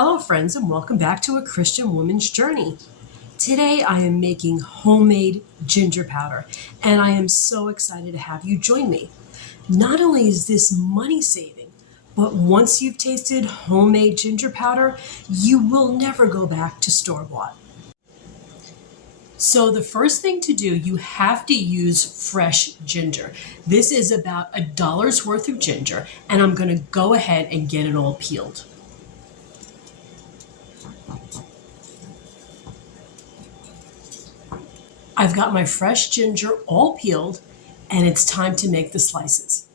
Hello friends and welcome back to A Christian Woman's Journey. Today I am making homemade ginger powder and I am so excited to have you join me. Not only is this money saving, but once you've tasted homemade ginger powder, you will never go back to store-bought. So the first thing to do, you have to use fresh ginger. This is about $1 worth of ginger and I'm going to go ahead and get it all peeled. I've got my fresh ginger all peeled, and it's time to make the slices.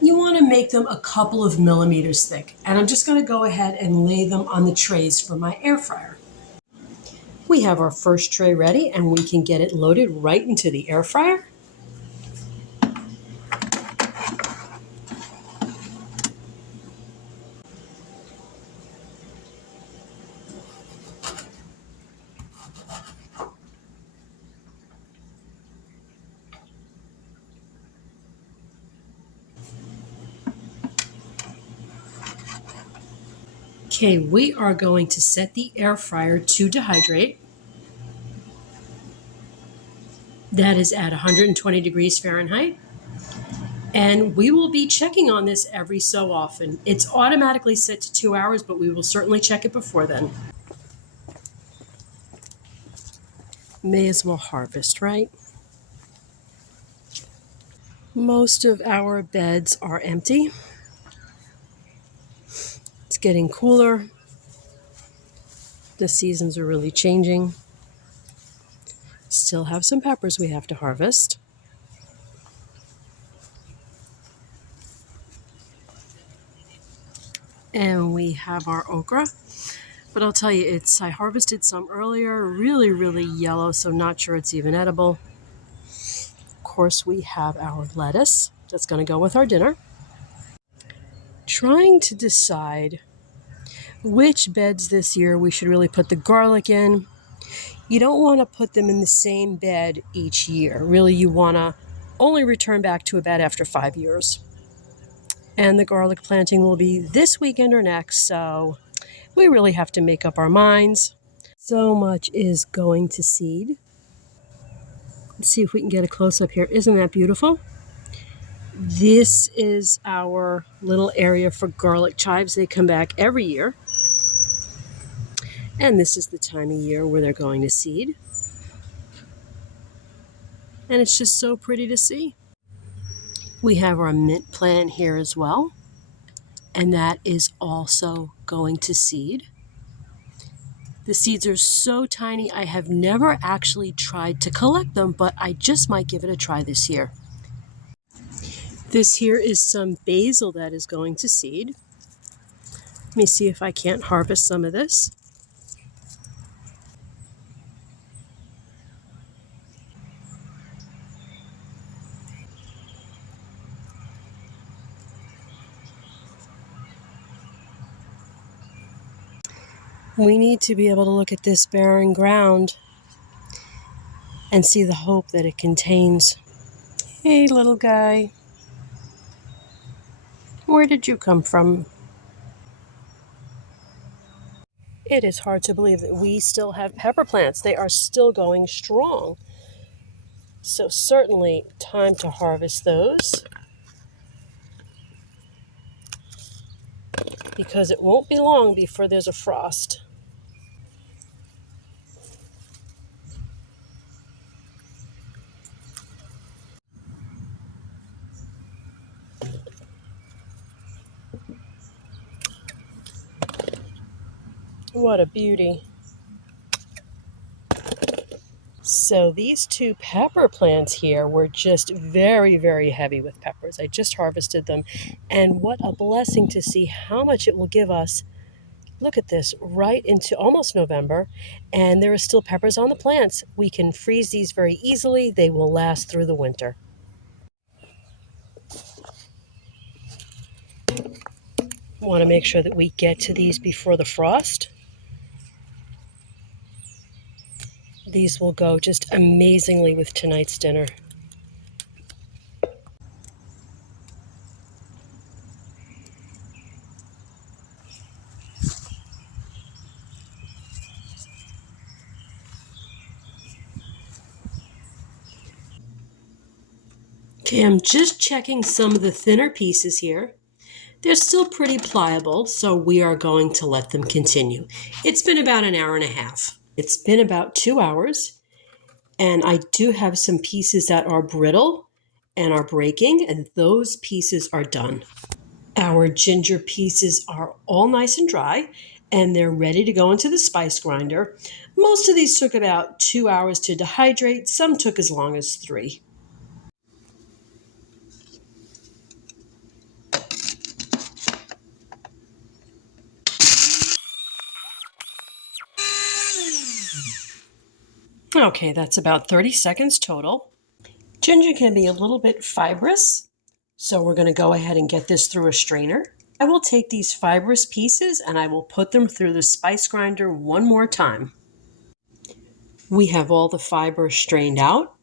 You want to make them a couple of millimeters thick, and I'm just going to go ahead and lay them on the trays for my air fryer. We have our first tray ready, and we can get it loaded right into the air fryer. Okay, we are going to set the air fryer to dehydrate. That is at 120 degrees Fahrenheit. And we will be checking on this every so often. It's automatically set to 2 hours, but we will certainly check it before then. May as well harvest, right? Most of our beds are empty. It's getting cooler. The seasons are really changing. Still have some peppers we have to harvest. And we have our okra. But I'll tell you, I harvested some earlier, really yellow, so not sure it's even edible. Of course, we have our lettuce that's going to go with our dinner. Trying to decide which beds this year we should really put the garlic in. You don't want to put them in the same bed each year. Really, you want to only return back to a bed after 5 years. And the garlic planting will be this weekend or next, so we really have to make up our minds. So much is going to seed. Let's see if we can get a close-up here. Isn't that beautiful? This is our little area for garlic chives. They come back every year. And this is the time of year where they're going to seed. And it's just so pretty to see. We have our mint plant here as well. And that is also going to seed. The seeds are so tiny, I have never actually tried to collect them, but I just might give it a try this year. This here is some basil that is going to seed. Let me see if I can't harvest some of this. We need to be able to look at this barren ground and see the hope that it contains. Hey, little guy. Where did you come from? It is hard to believe that we still have pepper plants. They are still going strong. So certainly time to harvest those, because it won't be long before there's a frost. What a beauty. So these two pepper plants here were just very heavy with peppers. I just harvested them, and what a blessing to see how much it will give us. Look at this, right into almost November, and there are still peppers on the plants. We can freeze these very easily. They will last through the winter. Want to make sure that we get to these before the frost. These will go just amazingly with tonight's dinner. Okay, I'm just checking some of the thinner pieces here. They're still pretty pliable, so we are going to let them continue. It's been about an hour and a half. It's been about 2 hours, and I do have some pieces that are brittle and are breaking, and those pieces are done. Our ginger pieces are all nice and dry, and they're ready to go into the spice grinder. Most of these took about 2 hours to dehydrate. Some took as long as 3. Okay, that's about 30 seconds total. Ginger can be a little bit fibrous, so we're going to go ahead and get this through a strainer. I will take these fibrous pieces and I will put them through the spice grinder one more time. We have all the fiber strained out.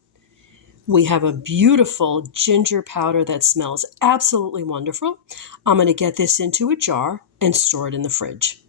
We have a beautiful ginger powder that smells absolutely wonderful. I'm going to get this into a jar and store it in the fridge.